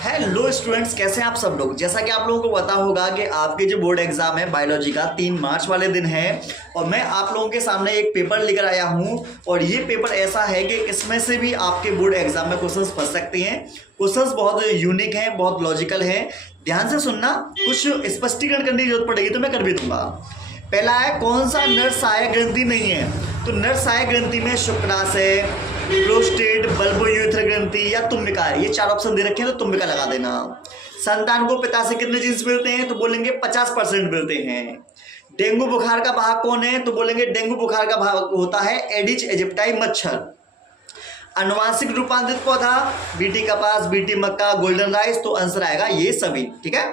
Hello students, कैसे हैं आप सब लोग। जैसा कि आप लोगों को पता होगा कि आपके जो बोर्ड एग्जाम है बायोलॉजी का 3 मार्च वाले दिन है और मैं आप लोगों के सामने एक पेपर लेकर आया हूं और ये पेपर ऐसा है कि इसमें से भी आपके बोर्ड एग्जाम में क्वेश्चंस फंस सकते हैं। क्वेश्चंस बहुत यूनिक हैं, बहुत लॉजिकल हैं। ध्यान से सुनना, कुछ स्पष्टीकरण करने की जरूरत पड़ेगी तो मैं कर भी दूंगा। पहला है, कौन सा नर सहायक ग्रंथि नहीं है। तो नर सहायक ग्रंथि में शुक्राशय, प्रोस्टेट, बल्बोयूरेथ्रल ग्रंथि या तुम्बिका है। ये 4 ऑप्शन दे रखे हैं तो तुम्बिका लगा देना। संतान को पिता से कितने जीन्स मिलते हैं तो बोलेंगे 50% मिलते हैं। डेंगू बुखार का वाहक कौन है तो बोलेंगे डेंगू बुखार का वाहक होता है एडिज एजिप्टाई मच्छर। अनुवांशिक रूपांतरित पौधा, बीटी कपास, बीटी मक्का, गोल्डन राइस, तो आंसर आएगा ये सभी। ठीक है,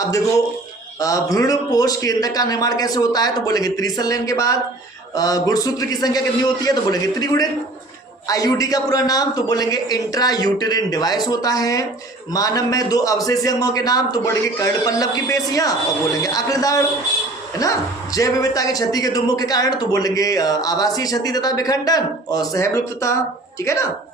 अब देखो भ्रूण पोष केंद्र का निर्माण कैसे होता है तो बोलेंगे त्रिसंलयन के बाद। गुणसूत्र की संख्या कितनी होती है तो बोलेंगे त्रिगुणित। आईयूडी का पूरा नाम तो बोलेंगे इंट्रा यूटेरिन डिवाइस होता है। मानव में 2 अवशेषी अंगों के नाम तो बोलेंगे कर्णपल्लव की पेशियां और बोलेंगे अग्रदाढ़, है ना। जैव विविधता की क्षति के 2 मुख्य कारण तो बोलेंगे आवासीय क्षति तथा विखंडन और सहविलुप्तता। ठीक है ना।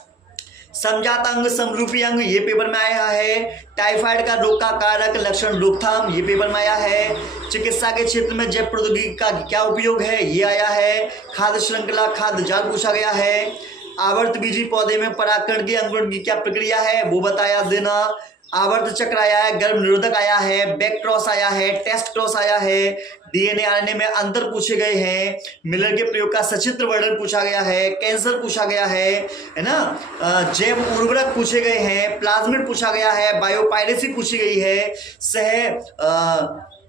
समजात अंग, समरूपी अंग, ये पेपर में आया है। टाइफाइड का रोग का कारक, लक्षण, रोकथाम, ये पेपर में आया है। चिकित्सा के क्षेत्र में जैव प्रौद्योगिकी का क्या उपयोग है, ये आया है। खाद्य श्रृंखला, खाद्य जाल पूछा गया है। आवर्त बीजी पौधे में परागकण की अंकुरण की क्या प्रक्रिया है वो बताया देना। आवर्त चक्र आया है। गर्भ निरोधक आया है। बैक क्रॉस आया है। टेस्ट क्रॉस आया है। डीएनए आरएनए में अंतर पूछे गए हैं। मिलर के प्रयोग का सचित्र वर्णन पूछा गया है। कैंसर पूछा गया है ना। जैव उर्वरक पूछे गए हैं। प्लाज्मिड पूछा गया है। बायोपायरेसी पूछी गई है। सह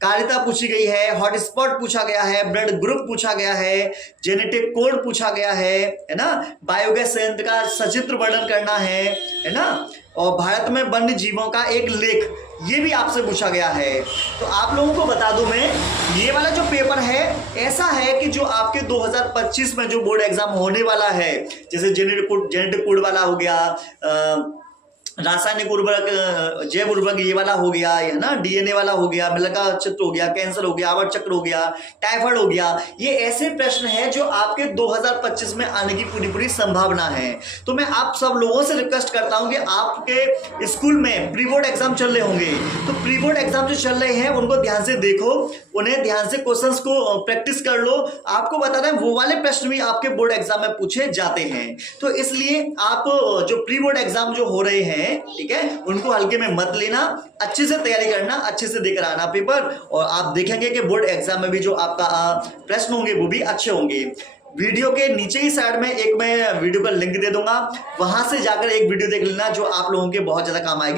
कारिता पूछी गई है। हॉटस्पॉट पूछा गया है। ब्लड ग्रुप पूछा गया है। जेनेटिक कोड पूछा गया है ना। बायोगैस संयंत्र का सचित्र वर्णन करना है ना। और भारत में वन्य जीवों का एक लेख, ये भी आपसे पूछा गया है। तो आप लोगों को बता दूं मैं, ये वाला जो पेपर है ऐसा है कि जो आपके 2025 में जो बोर्ड एग्जाम होने वाला है, जैसे जेनेटिक कोड वाला हो गया, रासायनिक उर्वरक, जैव उर्वरक ये वाला हो गया, है ना, डीएनए वाला हो गया, मिलर का चित्र हो गया, कैंसर हो गया, आवर्त चक्र हो गया, टाइफाइड हो गया, ये ऐसे प्रश्न हैं जो आपके 2025 में आने की पूरी संभावना है। तो मैं आप सब लोगों से रिक्वेस्ट करता हूं कि आपके स्कूल में प्री बोर्ड एग्जाम चल रहे होंगे, तो प्री बोर्ड एग्जाम जो चल रहे हैं उनको ध्यान से देखो, उन्हें ध्यान से क्वेश्चंस को प्रैक्टिस कर लो। आपको बता दें वो वाले प्रश्न भी आपके बोर्ड एग्जाम में पूछे जाते हैं। तो इसलिए आप जो प्री बोर्ड एग्जाम जो हो रहे हैं, ठीक है, उनको हल्के में मत लेना, अच्छे से तैयारी करना, अच्छे से देकर आना पेपर, और आप देखेंगे कि बोर्ड एग्जाम में भी जो आपका प्रश्न होंगे वो भी अच्छे होंगे। वीडियो के नीचे ही साइड में एक मैं वीडियो का लिंक दे दूंगा, वहां से जाकर एक वीडियो देख लेना जो आप लोगों के बहुत ज्यादा काम आएगी।